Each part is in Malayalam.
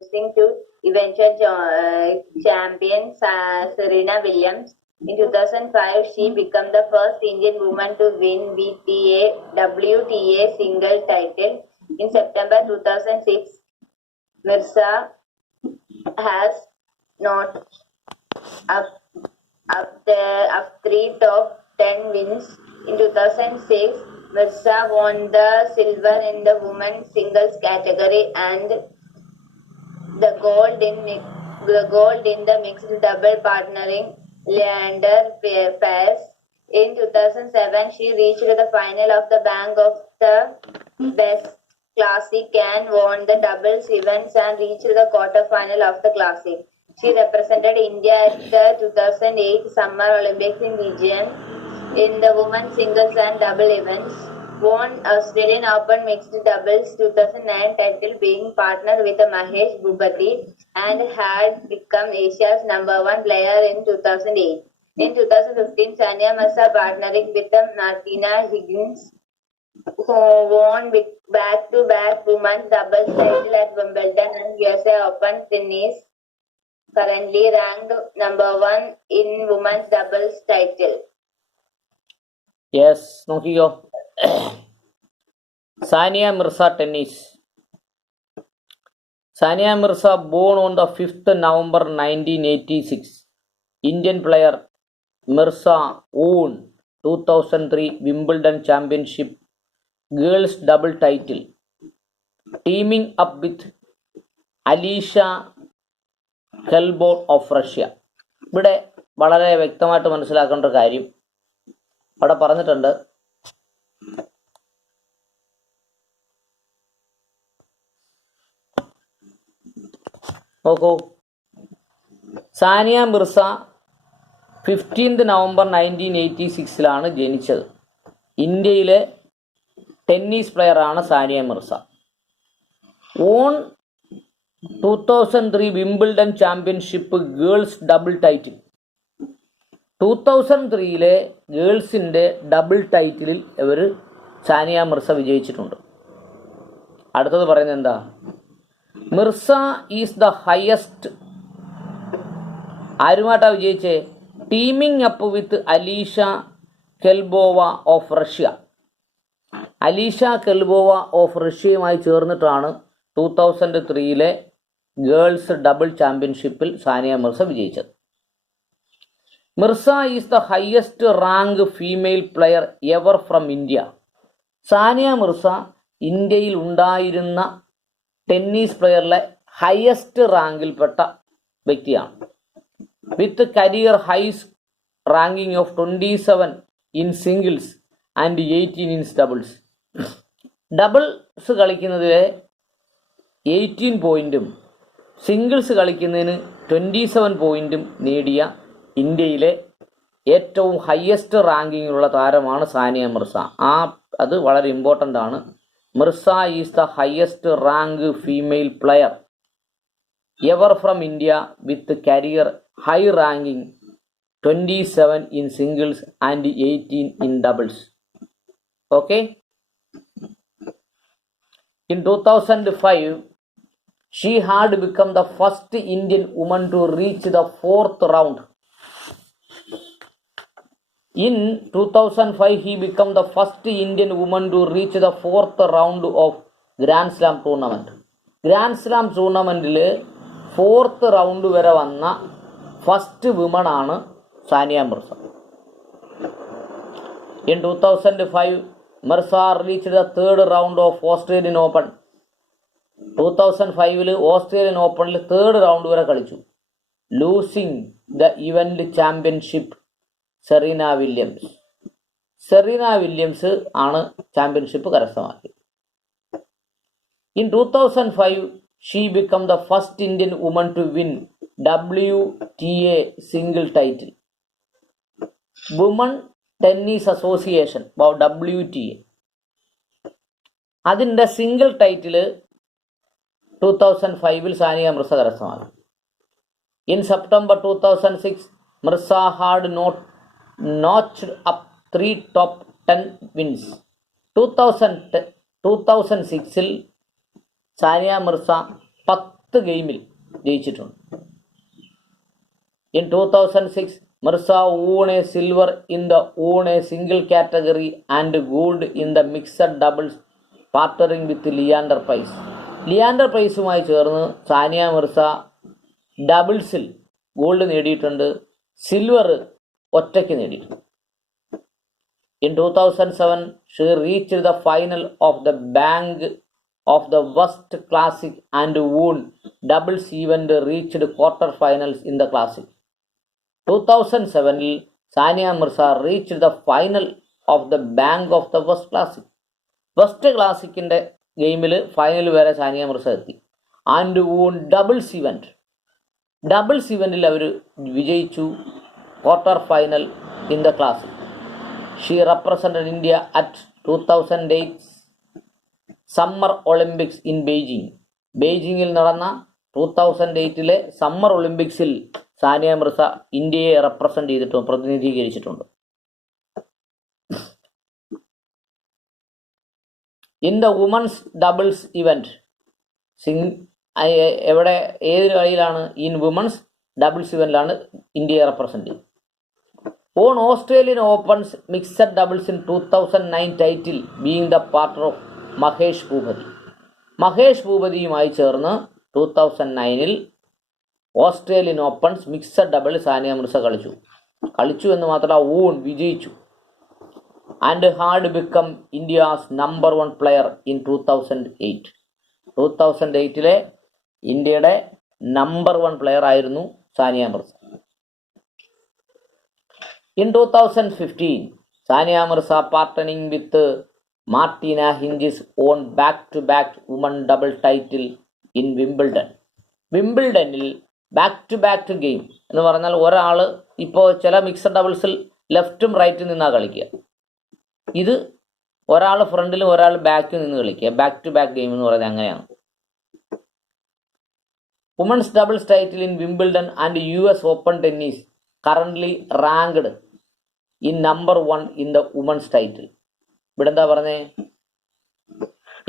losing to eventual champion Serena Williams. In 2005, she became the first Indian woman to win WTA single title. In September 2006, Mirza has not up three top 10 wins. In 2006, Mirza won the silver in the women's singles category and the gold in the mixed double partnering Leander Paes. In 2007, she reached the final of the Bank of the Best Classic and won the doubles events and reached the quarter-final of the Classic. She represented India at the 2008 Summer Olympics in Beijing in the women's singles and double events. Won Australian Open Mixed Doubles 2009 title being partnered with Mahesh Bhupathi and had become Asia's #1 player in 2008. In 2015, Sania Mirza partnering with Martina Hingis, who won back-to-back women's doubles title at Wimbledon and USA Open tennis, currently ranked #1 in women's doubles title. Yes, നോക്കിക്കോ. Sania Mirza tennis. Sania Mirza born on the 5th November 1986. Indian player Mirza won 2003 Wimbledon Championship girls double title, teaming up with Alisha Kelbor of Russia. ഇവിടെ വളരെ വ്യക്തമായിട്ട് മനസ്സിലാക്കേണ്ട ഒരു കാര്യം അവിടെ പറഞ്ഞിട്ടുണ്ട്. നോക്കൂ, സാനിയ മിർസ 15 നവംബർ 1986 ജനിച്ചത്. ഇന്ത്യയിലെ ടെന്നീസ് പ്ലെയറാണ് Sania Mirza. Won 2003 Wimbledon championship girls double title. 2003 ഗേൾസിൻ്റെ ഡബിൾ ടൈറ്റിലിൽ ഇവർ സാനിയ മിർസ വിജയിച്ചിട്ടുണ്ട്. അടുത്തത് പറയുന്നത് എന്താ? Mirza is the highest. ആരുമായിട്ടാണ് വിജയിച്ചേ? Teaming up with Alisa Kleybanova of Russia. Alisa Kleybanova of റഷ്യയുമായി ചേർന്നിട്ടാണ് 2003 ഗേൾസ് ഡബിൾ ചാമ്പ്യൻഷിപ്പിൽ സാനിയ മിർസ വിജയിച്ചത്. Mirza is the highest rank female player ever from India. Sania Mirza ഇന്ത്യയിൽ ഉണ്ടായിരുന്ന ടെന്നീസ് പ്ലെയറിലെ ഹയസ്റ്റ് റാങ്കിൽപ്പെട്ട വ്യക്തിയാണ്. With career high ranking of 27 in singles and 18 in doubles. Doubles കളിക്കുന്നതിൽ 18 പോയിന്റും സിംഗിൾസ് കളിക്കുന്നതിന് 27 പോയിന്റും നേടിയ ഇന്ത്യയിലെ ഏറ്റവും ഹയസ്റ്റ് റാങ്കിങ്ങിലുള്ള താരമാണ് സാനിയ മിർസ. അത് വളരെ ഇമ്പോർട്ടൻ്റ് ആണ്. Mirza is the highest rank female player ever from India with career high ranking 27 in singles and 18 in doubles. Okay. In 2005, she had become the first Indian woman to reach the 4th round. In 2005, he became the first Indian woman to reach the 4th round of Grand Slam tournament. Grand Slam ടൂർണമെൻറ്റിൽ 4th round വരെ വന്ന ഫസ്റ്റ് വിമൺ ആണ് Sania Mirza. In 2005, Mirza reached the 3rd round of Australian Open. 2005 Australian ഓപ്പണിൽ 3rd റൗണ്ട് വരെ കളിച്ചു, losing the event championship Serena Williams. Serena Williams ആണ് ചാമ്പ്യൻഷിപ്പ് കരസ്ഥമാക്കിയത്. In 2005, she became the first Indian woman to win WTA single title. Women tennis association WTA അതിൻ്റെ സിംഗിൾ ടൈറ്റിൽ 2005 സാനിയ മിർസ കരസ്ഥമാക്കി. In September 2006, Mirza had notched up 3 top 10 wins. 2006 Sania Mirza 10 6th ഗെയിമിൽ ജയിച്ചിട്ടുണ്ട്. In 2006, Mirza won a silver in the won a single category and gold in the mixed doubles, partnering with Leander Paes. Leander പൈസുമായി ചേർന്ന് സാനിയ മിർസ ഡബിൾസിൽ ഗോൾഡ് നേടിയിട്ടുണ്ട്, സിൽവർ ഒറ്റയ്ക്ക് നേടിയിട്ടുണ്ട്. In 2007, she reached the final of the Bank of the West Classic and won doubles event, reached quarter-finals in the Classic. 2007-ൽ Sania Mirza reached the final of the Bank of the West Classic. West ക്ലാസിക്കിൻ്റെ ഗെയിമിൽ ഫൈനൽ വരെ സാനിയ മിർസ എത്തി. And won doubles event. Doubles ഇവൻറ്റിൽ അവർ വിജയിച്ചു, quarter final in the Classic. She represented India at 2008 summer Olympics in Beijing. ബെയ്ജിങ്ങിൽ നടന്ന 2008-ലെ സമ്മർ ഒളിമ്പിക്സിൽ സാനിയ മിർസ ഇന്ത്യയെ റെപ്രസെൻ്റ് ചെയ്തിട്ടുണ്ട്, പ്രതിനിധീകരിച്ചിട്ടുണ്ട്. In the women's doubles event എവിടെ ഏത് കളിയിലാണ്? ഇൻ വുമൻസ് ഡബിൾസ് ഇവൻറ്റിലാണ് ഇന്ത്യയെ റെപ്രസെൻ്റ് ചെയ്തത്. Won Australian Opens mixed doubles in 2009 title being the partner of Mahesh Bhupathi. Mahesh ഭൂപതിയുമായി ചേർന്ന് 2009-ൽ Australian Opens mixed double Sania Mirza കളിച്ചു എന്ന് മാത്രമല്ല ഓൺ വിജയിച്ചു. And had become India's number 1 player in 2008. 2008-ലെ ഇന്ത്യയുടെ നമ്പർ 1 പ്ലെയർ ആയിരുന്നു Sania Mirza. In 2015, Sania Mirza partnering with Martina Hingis won back to back woman double title in Wimbledon. വിംബിൾഡണിൽ ബാക്ക്-ടു-ബാക്ക് ഗെയിം എന്ന് പറഞ്ഞാൽ ഒരാൾ ഇപ്പോൾ ചില മിക്സഡ് ഡബിൾസിൽ ലെഫ്റ്റും റൈറ്റും നിന്നാണ് കളിക്കുക. ഇത് ഒരാൾ ഫ്രണ്ടിലും ഒരാൾ ബാക്കിൽ നിന്ന് കളിക്കുക. ബാക്ക്-ടു-ബാക്ക് ഗെയിം എന്ന് പറയുന്നത് അങ്ങനെയാണ്. Women's doubles title in Wimbledon and US Open tennis currently ranked in number 1 in the women's title. ഇവിടെ എന്താ പറഞ്ഞേ?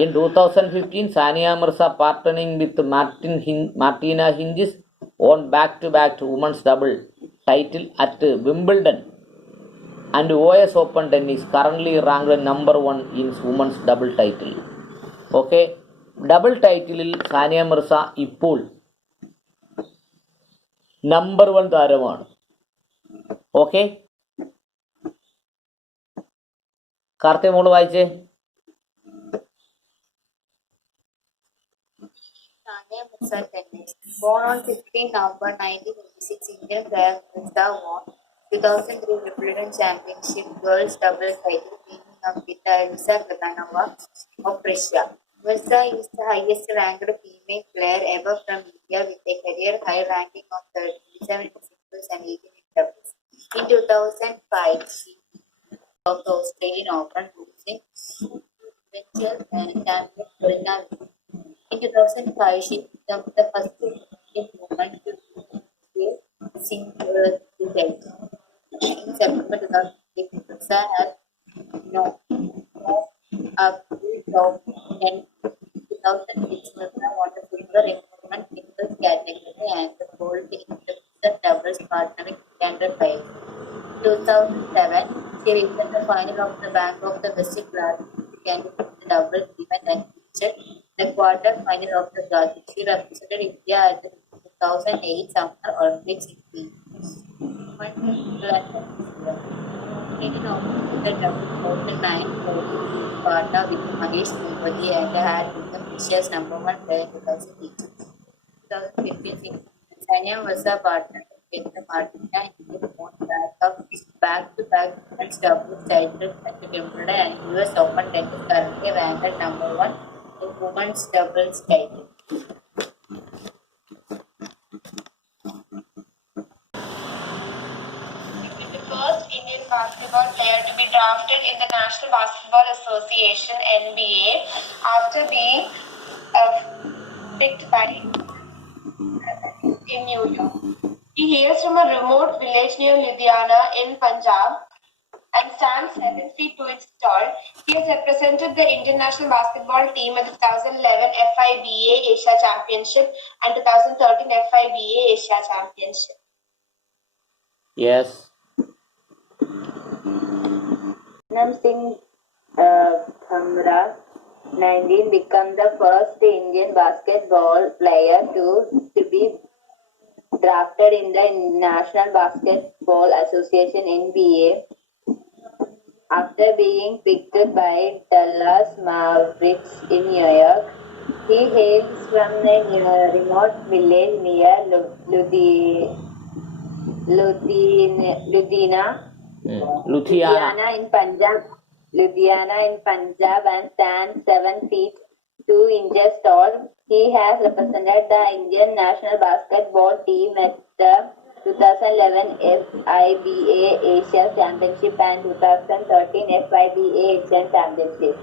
In 2015, Sania Mirza partnering with Martina Hingis won back to back women's double title at Wimbledon and US Open tennis currently ranked number 1 in women's double title. Okay, double ടൈറ്റിലിൽ സാനിയ മിർസ ഇപ്പോൾ നമ്പർ 1 താരമാണ്. ഓക്കെ, കാർത്തിക മോള് വായിച്ചേ. Sania Mirza tennis. Born on 15 November 1986, Indian player Mirza won 2003 Wimbledon Championship girls doubles title, teaming up with Elisa Khazanova of Russia. Mirza is the highest ranked female player ever from India with a career high ranking of 37 in singles and 18 in doubles. In 2005, she of the Australian Open, losing eventual champion Serena Williams. In 2005, she became the first Indian woman to win singles title. In September 2006, Mirza has knocked up the top 10. In 2006, Mirza won the silver in women's singles category and the gold in the mixed doubles partnering with Leander Paes. In 2007, she reached the final of the Bank of the West Classic and the doubles event and reached the quarter final of the Classic. She represented India at the 2008 Summer Olympics in Beijing. In the doubles 2009 partner with Mahesh Bhupati and had become Asia's number 1 player in 2018. 2015, Sania Mirza partnered with Martina Hingis on back-to-back women's doubles titles at Wimbledon and US Open tennis, currently ranked at number 1 in women's doubles title. She was the first Indian basketball player to be drafted in the National Basketball Association (NBA) after being picked by in New York. He hails from a remote village near Ludhiana in Punjab and stands 7 feet 2 inches tall. He has represented the Indian national basketball team at the 2011 FIBA Asia Championship and 2013 FIBA Asia Championship. Yes. Satnam Singh Bhamra, 19, became the first Indian basketball player to be drafted in the National Basketball Association (NBA) after being picked by Dallas Mavericks in New York. He hails from a remote village near Ludhiana. Ludhiana in Punjab and stands 7 feet 2 inches tall. He has represented the Indian national basketball team at the 2011 FIBA Asia Championship and 2013 FIBA Asian Championship.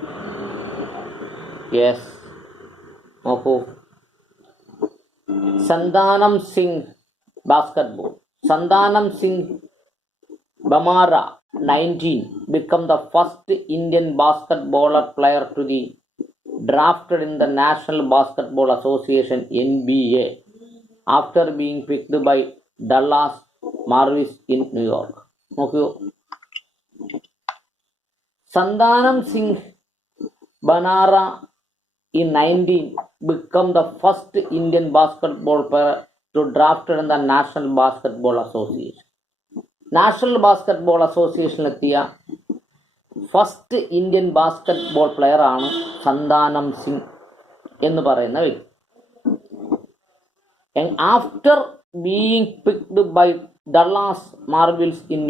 Yes. നോക്കൂ, സന്താനം Singh basketball. Santhanam Singh Bhamra, 19, became the first Indian basketball player to be drafted in the National Basketball Association (NBA) after being picked by Dallas Mavericks in New York. നോക്കൂ, സന്താനം Singh Bhamra in 19 became the first Indian basketball player to drafted in the National Basketball Association. National Basketball അസോസിയേഷനിലെത്തിയ ഫസ്റ്റ് ഇന്ത്യൻ ബാസ്കറ്റ്ബോൾ പ്ലെയറാണ് സന്താനം സിംഗ് എന്ന് പറയുന്ന വ്യക്തി. After being picked by Dallas Mavericks in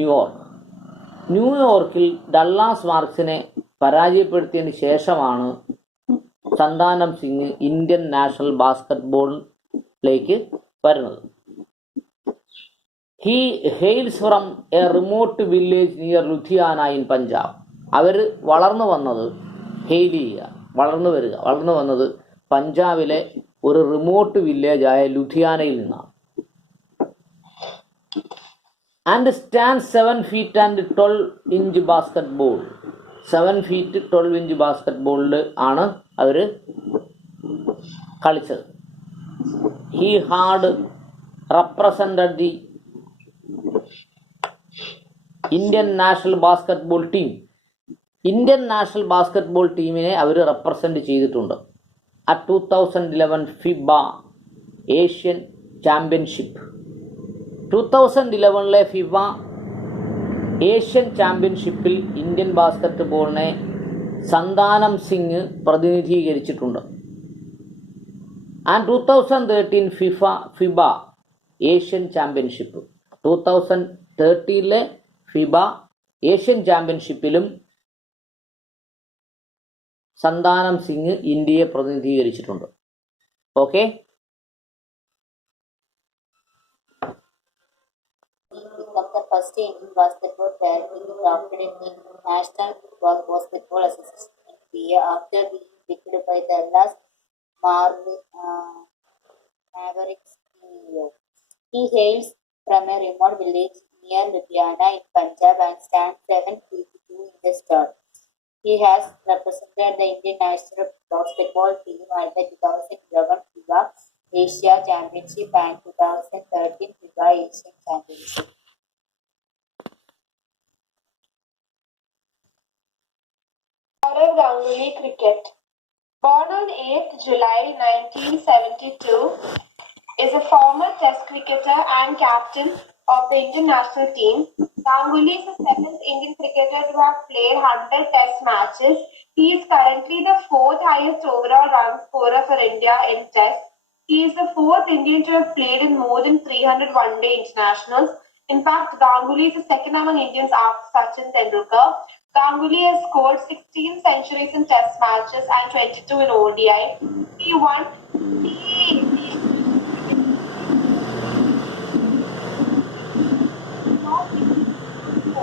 ന്യൂയോർക്കിൽ ഡള്ളാസ് മാർക്സിനെ പരാജയപ്പെടുത്തിയതിന് ശേഷമാണ് സന്താനം സിംഗ് ഇന്ത്യൻ നാഷണൽ ബാസ്കറ്റ്ബോളിലേക്ക് വരുന്നത്. He hails from a remote village near Ludhiana in Punjab. അവർ വളർന്നു വന്നത് പഞ്ചാബിലെ ഒരു റിമോട്ട് വില്ലേജായ ലുധിയാനയിൽ നിന്നാണ്. And stand 7 feet and 12 inch basketball. 7 feet 12 inch ബാസ്കറ്റ്ബോളിൽ ആണ് അവർ കളിച്ചത്. He had represented the Indian National Basketball ടീമിനെ അവർ റെപ്രസെൻ്റ് ചെയ്തിട്ടുണ്ട്. ആ 2011 FIBA Asian championship. 2011 FIBA Asian ചാമ്പ്യൻഷിപ്പിൽ ഇന്ത്യൻ ബാസ്കറ്റ്ബോളിനെ സന്താനം സിംഗ് പ്രതിനിധീകരിച്ചിട്ടുണ്ട്. And 2013 FIBA Asian championship. 2013 FIBA Asian ചാമ്പ്യൻഷിപ്പിലും സന്താനം സിംഗ് ഇന്ത്യയെ പ്രതിനിധീകരിച്ചിട്ടുണ്ട്. Okay, became the first Indian basketball player to be drafted in the National Basketball Association (NBA) after being picked by the Dallas Mavericks in New York. He hails from a remote village near Ludhiana in Punjab and stands 7 feet 2 inches tall. He has represented the Indian national basketball team at the 2011 FIBA Asia Championship and 2013 FIBA Asian Championship. Gaurav Ganguly, cricket. Born on 8th July 1972, is a former Test cricketer and captain of the Indian national team. Ganguly is the 7th Indian cricketer to have played 100 Test matches. He is currently the 4th highest overall run scorer for India in Test. He is the 4th Indian to have played in more than 300 one-day internationals. In fact, Ganguly is the second among Indians after Sachin Tendulkar. Ganguly has scored 16 centuries in Test matches and 22 in ODI. He won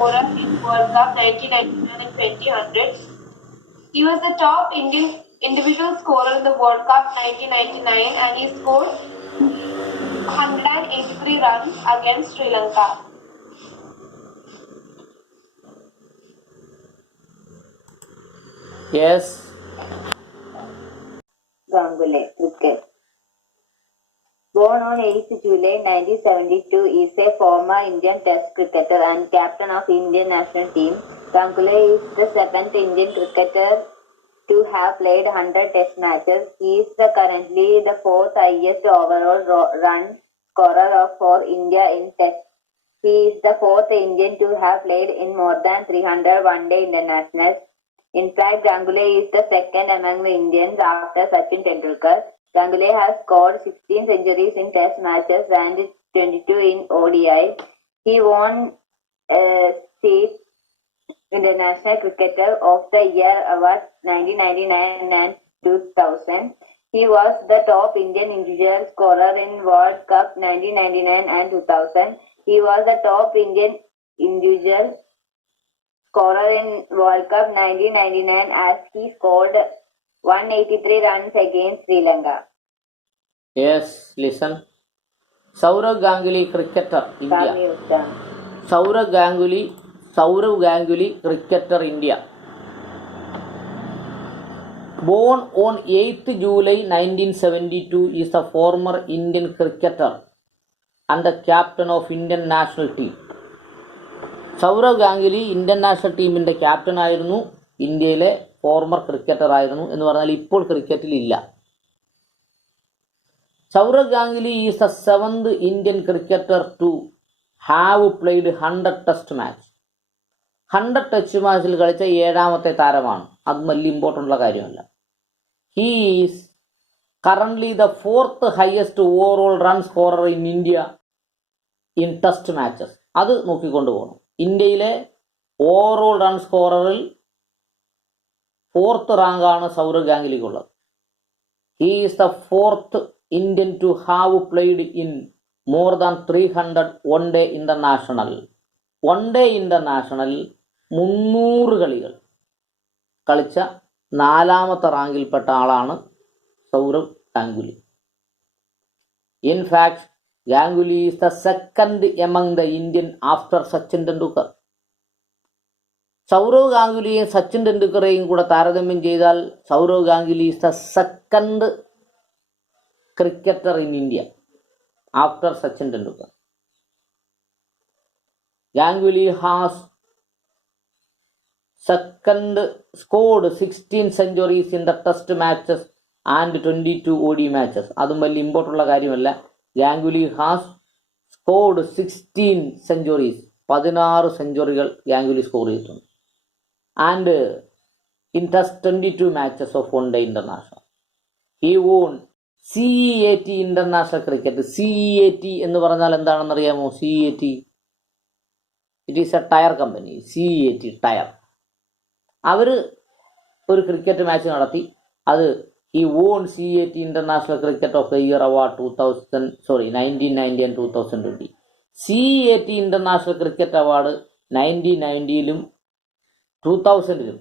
scorer in World Cup 1999 and 2000. He was the top Indian individual scorer in the World Cup 1999 and he scored 183 runs against Sri Lanka. Yes. Ganguly, cricket. Born on 8th July 1972, is a former Indian Test cricketer and captain of Indian national team. Ganguly is the second Indian cricketer to have played 100 Test matches. He is currently the fourth highest overall run scorer for India in Test. He is the fourth Indian to have played in more than 300 one-day internationals. In fact, Ganguly is the second among the Indians after Sachin Tendulkar. Ganguly has scored 16 centuries in Test matches and 22 in ODI. He won a seat International Cricketer of the Year Award 1999 and 2000. He was the top Indian individual scorer in World Cup 1999 and 2000. He was the top Indian individual scorer in World Cup 1999 as he scored 183 runs against Sri Lanka. Yes, listen. Sourav Ganguly, cricketer, India. Sami Uttam. Sourav Ganguly, cricketer, India. Born on 8th July 1972, is a former Indian cricketer and the captain of Indian national team. Sourav Ganguly Indian national ടീമിൻ്റെ ക്യാപ്റ്റനായിരുന്നു, ഇന്ത്യയിലെ ഫോർമർ ക്രിക്കറ്റർ ആയിരുന്നു. എന്ന് പറഞ്ഞാൽ ഇപ്പോൾ ക്രിക്കറ്റിൽ ഇല്ല. Sourav Ganguly is the seventh Indian cricketer to have played 100 test match. 100 test മാച്ചിൽ കളിച്ച 7ാമത്തെ താരമാണ്. അത് വലിയ ഇമ്പോർട്ടൻ്റ് ഉള്ള കാര്യമല്ല. He is currently the fourth highest overall run scorer in India in test matches. അത് നോക്കിക്കൊണ്ട് പോകണം. ഇന്ത്യയിലെ ഓവറോൾ റൺ സ്കോററിൽ 4th റാങ്കാണ് സൗരവ് ഗാംഗുലിക്കുള്ളത്. He is the fourth Indian to have played in more than 300 one day international. 300 കളികൾ കളിച്ച 4ാമത്തെ റാങ്കിൽപ്പെട്ട ആളാണ് Sourav Ganguly. In fact, Ganguly is the second among the Indian after Sachin Tendulkar. Sourav ഗാംഗുലിയെയും സച്ചിൻ ടെണ്ടുൽക്കറേയും കൂടെ താരതമ്യം ചെയ്താൽ Sourav Ganguly is the second cricketer in India after Sachin Tendulkar. Ganguly has scored 16 centuries in the test matches and 22 ODI matches. അതും വലിയ ഇമ്പോർട്ടൻ്റ് ഉള്ള കാര്യമല്ല. Ganguly has scored 16 centuries. 16 സെഞ്ചുറികൾ ഗാംഗുലി സ്കോർ ചെയ്തിട്ടുണ്ട്. And in test 22 matches of one day international. He won CEAT international cricket. CEAT എന്ന് പറഞ്ഞാൽ എന്താണെന്ന് അറിയാമോ? CEAT, it is a tyre company. CEAT tyre. അവർ ഒരു ക്രിക്കറ്റ് മാച്ച് നടത്തി. അത് he won CEAT International Cricket of the Year Award 1990 and 2020. CEAT International Cricket Award 1990-ലും 2000-ലും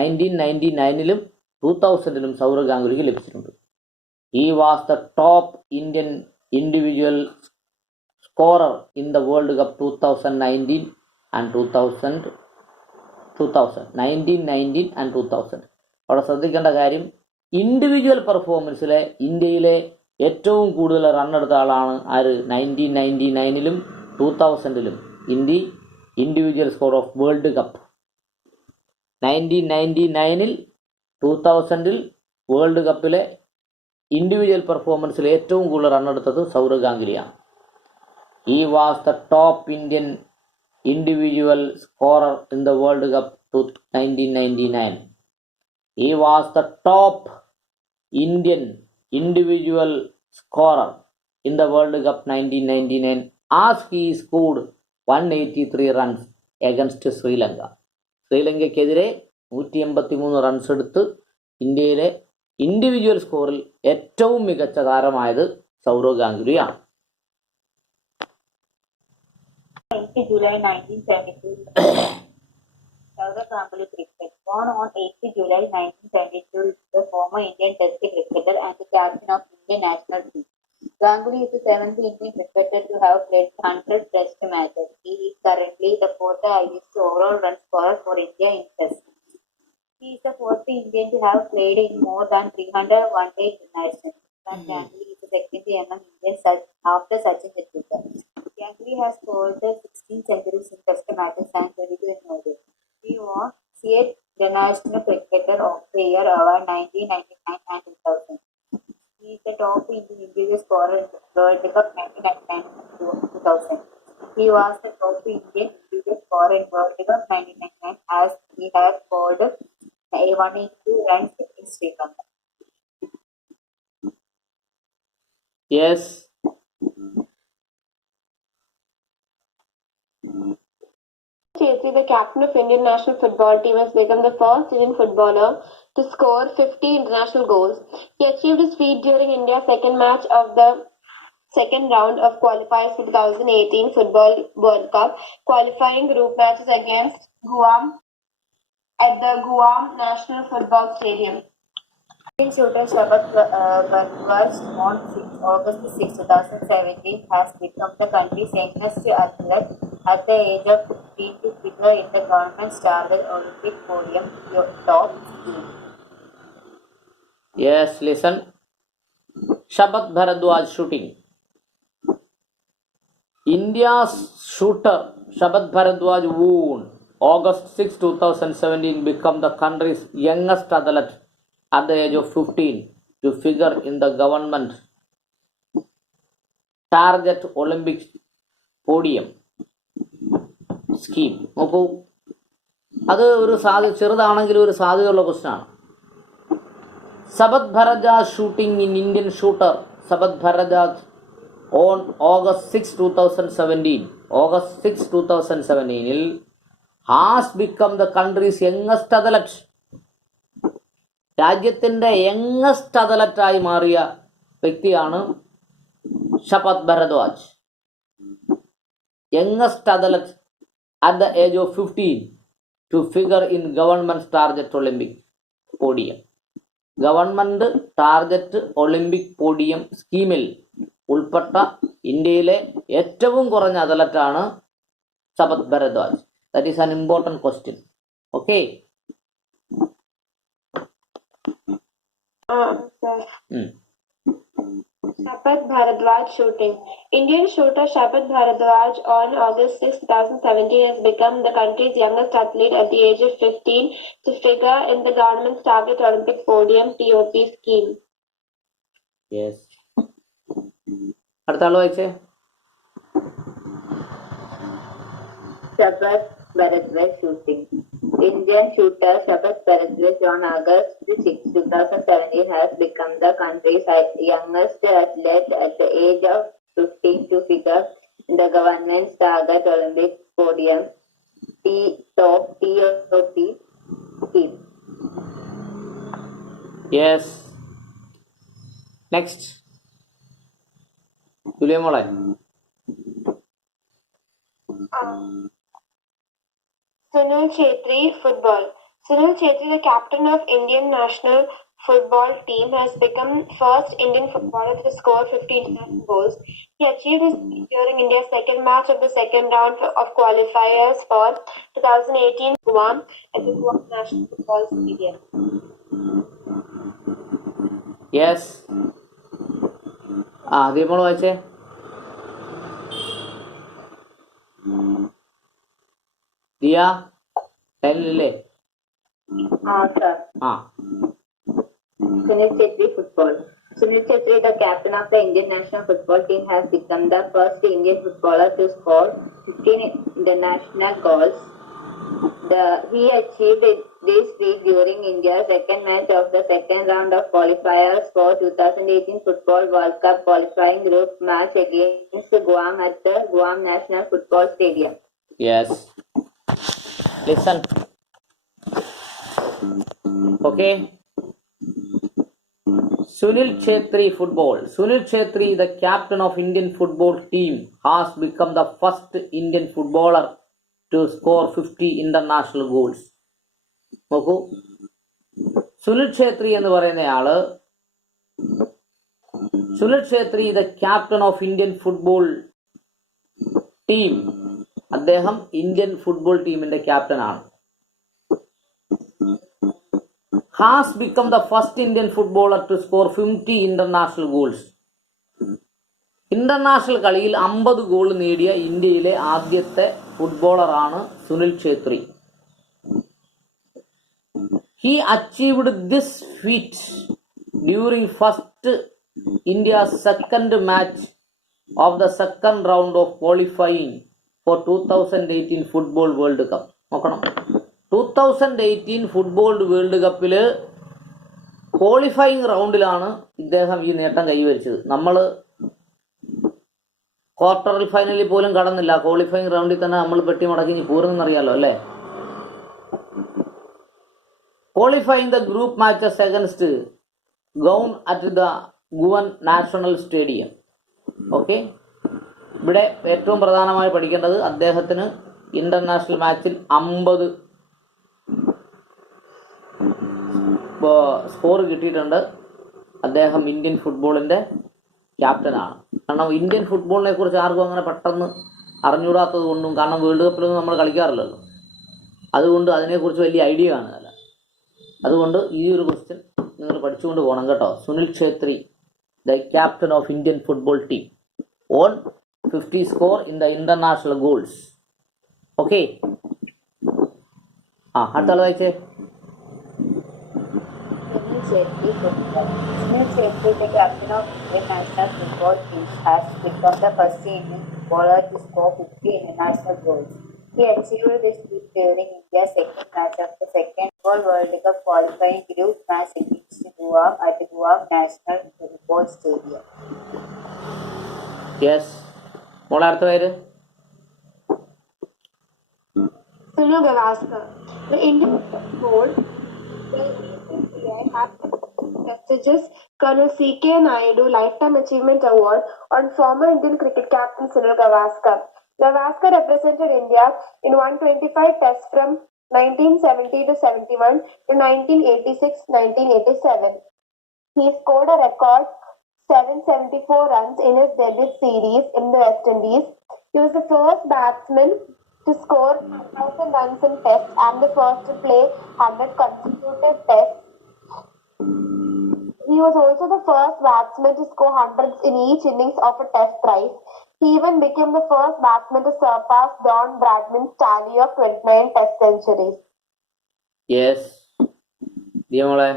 1999-ലും 2000-ലും Sourav ഗാംഗുലിക്ക് ലഭിച്ചിട്ടുണ്ട്. He was the top Indian individual scorer in the World Cup 2019 and 1919 and 2000. അവിടെ ശ്രദ്ധിക്കേണ്ട കാര്യം, ഇൻഡിവിജ്വൽ പെർഫോമൻസിലെ ഇന്ത്യയിലെ ഏറ്റവും കൂടുതൽ റണ്ണെടുത്ത ആളാണ് ആര്? 1999-ലും 2000-ലും in the individual score of world cup. 1999-ൽ 2000-ൽ വേൾഡ് കപ്പിലെ ഇൻഡിവിജ്വൽ പെർഫോമൻസിൽ ഏറ്റവും കൂടുതൽ റണ്ണെടുത്തത് സൗരവ് ഗാംഗുലിയാണ്. He was the top Indian individual scorer in the world cup 1999. He was the top Indian individual scorer in the World Cup 1999 as he scored 183 runs against Sri Lanka. ശ്രീലങ്കയ്ക്കെതിരെ 183 runs എടുത്ത് ഇന്ത്യയിലെ ഇൻഡിവിജ്വൽ സ്കോറിൽ ഏറ്റവും മികച്ച താരമായത് Sourav ഗാംഗുലിയാണ്. July 1972. Sourav Ganguly cricket. Born on 8th July 1972, is the former Indian Test cricketer and the captain of Indian national team. Ganguly is the seventh Indian cricketer to have played 100 Test matches. He is currently the fourth highest overall run scorer for India in Test. He is the fourth Indian to have played in more than 300 one-day internationals. Ganguly is the second among Indians after Sachin Tendulkar. Ganguly has scored 16 centuries in Test matches and 22 in ODI. He won CA International Cricketer of the Year Award 1999 and 2000. He is the top Indian individual scorer in World Cup 1999 and 2000. He was the top Indian individual scorer in World Cup 1999 as he had scored 182 runs against Sri Lanka. Yes. Chetri, the captain of Indian national football team, has become the first Indian footballer to score 50 international goals. He achieved this feat during India's second match of the second round of qualifiers for 2018 Football World Cup, qualifying group matches against Guam at the Guam National Football Stadium. Indian shooter Shabat Bharadwaj on August 6, 2017 has become the country's youngest athlete at the age of 15 to figure in the government-started Olympic podium top scheme. Yes, listen. Shabat Bharadwaj shooting. India's shooter Shabat Bharadwaj won August 6, 2017 become the country's youngest athlete at the age of 15 to figure in the government target Olympic podium scheme. നോക്കൂ, അത് ഒരു ചെറുതാണെങ്കിലും ഒരു സാധ്യതയുള്ള ക്വസ്റ്റ്യനാണ്. Sabat Bharadwaj shooting in Indian shooter Sabat Bharadwaj on August 6, 2017. August 6, 2017 has become the country's youngest athlete. രാജ്യത്തിൻ്റെ യങ്ങസ്റ്റ് അത്ലറ്റായി മാറിയ വ്യക്തിയാണ് Shabat Bharadwaj. Youngest athlete at the age of 15 to figure in government's target Olympic podium. Government target Olympic podium scheme ഉൾപ്പെട്ട ഇന്ത്യയിലെ ഏറ്റവും കുറഞ്ഞ അത്ലറ്റാണ് Shabat Bharadwaj. That is an important question. Okay. Shabat Bharadwaj shooting. Indian shooter Shabat Bharadwaj on August 6, 2017 has become the country's youngest athlete at the age of 15 to figure in the government's target Olympic podium TOP scheme. Yes. അടുത്ത ആൾ വായിച്ചേ. Shabat Bharadwaj shooting. Indian shooter Shabat Bharadwaj on August 6, 2017 has become the country's youngest athlete at the age of 15 to figure in the government's target Olympic podium TOP scheme. Yes. Next. Julia മോളെ. Sunil Chhetri, football. Sunil Chhetri, the captain of Indian national football team, has become first Indian footballer to score 50 international goals. He achieved this during India's second match of the second round of qualifiers for 2018 Guam at the Guam National Football Stadium. Yes. Deepamol വായിച്ചേ. Diya ലൈനിലല്ലേ? Sir. Sunil Chhetri, football. Sunil Chhetri, the captain of the Indian national football team, has become the first Indian footballer to score 15 international goals. He achieved this feat during India's second match of the second round of qualifiers for 2018 Football World Cup qualifying group match against Guam at the Guam National Football Stadium. Yes. Listen. Okay. Sunil Chhetri, football. Sunil Chhetri, the captain of Indian football team, has become the first Indian footballer to score 50 international goals. നോക്കൂ, സുനിൽ ഛേത്രി എന്ന് പറയുന്നയാള്, Sunil Chhetri the captain of Indian football team, അദ്ദേഹം ഇന്ത്യൻ ഫുട്ബോൾ ടീമിന്റെ ക്യാപ്റ്റനാണ്. has become the first Indian footballer to score 50 international goals. International കളിയിൽ 50 ഗോൾ നേടിയ ഇന്ത്യയിലെ ആദ്യത്തെ ഫുട്ബോളറാണ് Sunil Chhetri. He achieved this feat during first India's second match of the second round of qualifying for 2018 Football World Cup. നോക്കണം, 2018 ഫുട്ബോൾ വേൾഡ് കപ്പിൽ ക്വാളിഫയിങ് റൗണ്ടിലാണ് ഇദ്ദേഹം ഈ നേട്ടം കൈവരിച്ചത്. നമ്മൾ ക്വാർട്ടർ ഫൈനലിൽ പോലും കടന്നില്ല, ക്വാളിഫയിങ് റൗണ്ടിൽ തന്നെ നമ്മൾ പെട്ടി മടക്കി പോരുന്നറിയാലോ അല്ലേ. Qualifying the group matches against Guam at the Guam National Stadium. Okay, ഇവിടെ ഏറ്റവും പ്രധാനമായി പഠിക്കേണ്ടത് അദ്ദേഹത്തിന് ഇന്റർനാഷണൽ മാച്ചിൽ 50 സ്കോർ കിട്ടിയിട്ടുണ്ട്. അദ്ദേഹം ഇന്ത്യൻ ഫുട്ബോളിന്റെ ക്യാപ്റ്റനാണ്. കാരണം ഇന്ത്യൻ ഫുട്ബോളിനെ കുറിച്ച് ആർക്കും അങ്ങനെ പെട്ടെന്ന് അറിഞ്ഞുകൂടാത്തത് കൊണ്ടും, കാരണം വേൾഡ് കപ്പിലൊന്നും നമ്മൾ കളിക്കാറില്ലല്ലോ, അതുകൊണ്ട് അതിനെക്കുറിച്ച് വലിയ ഐഡിയ കാണുകയല്ല. അതുകൊണ്ട് ഈ ഒരു ക്വസ്റ്റ്യൻ നിങ്ങൾ പഠിച്ചുകൊണ്ട് പോകണം കേട്ടോ. Sunil Chhetri, the captain of Indian football team, on 50 score in the international goals. Okay, അടുത്ത ആൾ വായിച്ചേ. Sunil Chhetri, the captain of Indian national football team, has become the first Indian footballer to score 50 international goals. He achieved this feat during India's second match of the second World Cup qualifying group match against Guam at Guam National Football Stadium. Yes. മോളെ അടുത്ത പേര്. Sunil Gavaskar. The Indian football have prestigious Colonel C.K. Naidu Lifetime Achievement Award on former Indian cricket captain Sunil Gavaskar. Gavaskar represented India in 125 tests from 1970 to 71 to 1986-1987. He scored a record 774 runs in his debut series in the West Indies. He was the first batsman to score 1,000 runs in tests and the first to play 100 consecutive tests. He was also the first batsman to score hundreds in each innings of a test thrice. He even became the first batsman to surpass Don Bradman's tally of 29 test centuries. Yes. മോളെ.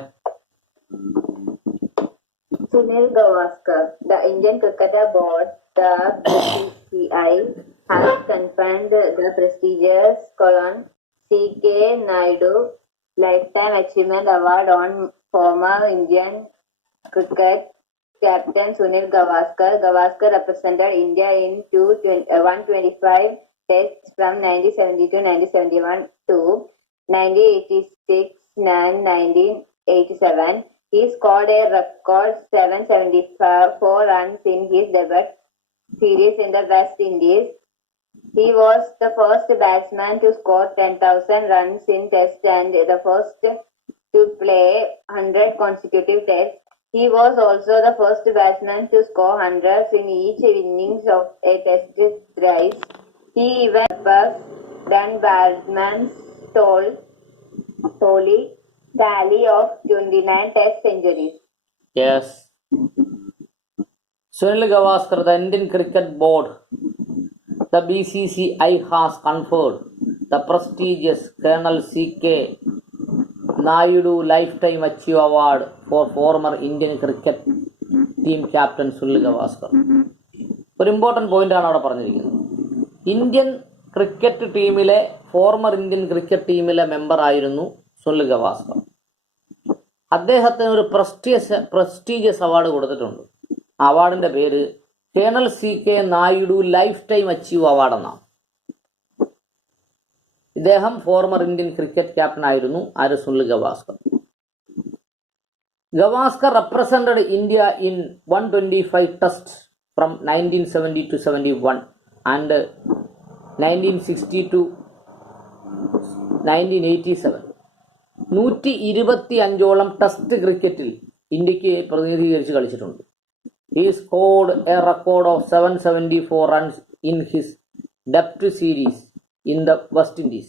Sunil Gavaskar. The Indian Cricketer Board, the BCCI, has conferred the prestigious Colonel C.K. Naidu Lifetime Achievement Award on former Indian cricket captain Sunil Gavaskar. Gavaskar represented India in 125 tests from 1970 to 1971 to 1986 and 1987. He scored a record 774 runs in his debut series in the West Indies. He was the first batsman to score 10,000 runs in Test and the first to play 100 consecutive Tests. He was also the first batsman to score hundreds in each innings of a Test thrice. He even surpassed Dan Bradman's tally of 29 Test centuries. Yes. Sunil Gavaskar, the Indian Cricket Board, the BCCI, has conferred the prestigious Colonel C.K. Naidu Lifetime Achievement Award for former Indian cricket team captain Sunil Gavaskar. ഒരു ഇമ്പോർട്ടൻറ്റ് പോയിന്റാണ് അവിടെ പറഞ്ഞിരിക്കുന്നത്. ഇന്ത്യൻ ക്രിക്കറ്റ് ടീമിലെ ഫോർമർ ഇന്ത്യൻ ക്രിക്കറ്റ് ടീമിലെ മെമ്പർ ആയിരുന്നു സുനിൽ ഗവാസ്കർ. അദ്ദേഹത്തിന് ഒരു പ്രസ്റ്റീജിയസ് അവാർഡ് കൊടുത്തിട്ടുണ്ട്. അവാർഡിന്റെ പേര് colonel C.K. Naidu life time achieve award എന്നാണ്. ഇദ്ദേഹം ഫോർമർ ഇന്ത്യൻ ക്രിക്കറ്റ് ക്യാപ്റ്റൻ ആയിരുന്നു. ആര്? Sunil Gavaskar. Gavaskar represented India in 125 test from 1970 to 71 and 1960 to 1987. 125ഓളം ടെസ്റ്റ് ക്രിക്കറ്റിൽ ഇന്ത്യക്ക് പ്രതിനിധീകരിച്ച് കളിച്ചിട്ടുണ്ട്. He scored a record of 774 runs in his debut series in the West Indies.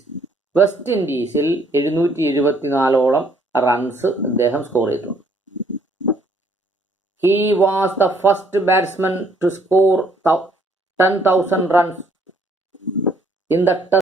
West ഇൻഡീസിൽ 774 റൺസ് അദ്ദേഹം സ്കോർ ചെയ്തിട്ടുണ്ട്. He was the first batsman to score 10,000 runs in the Test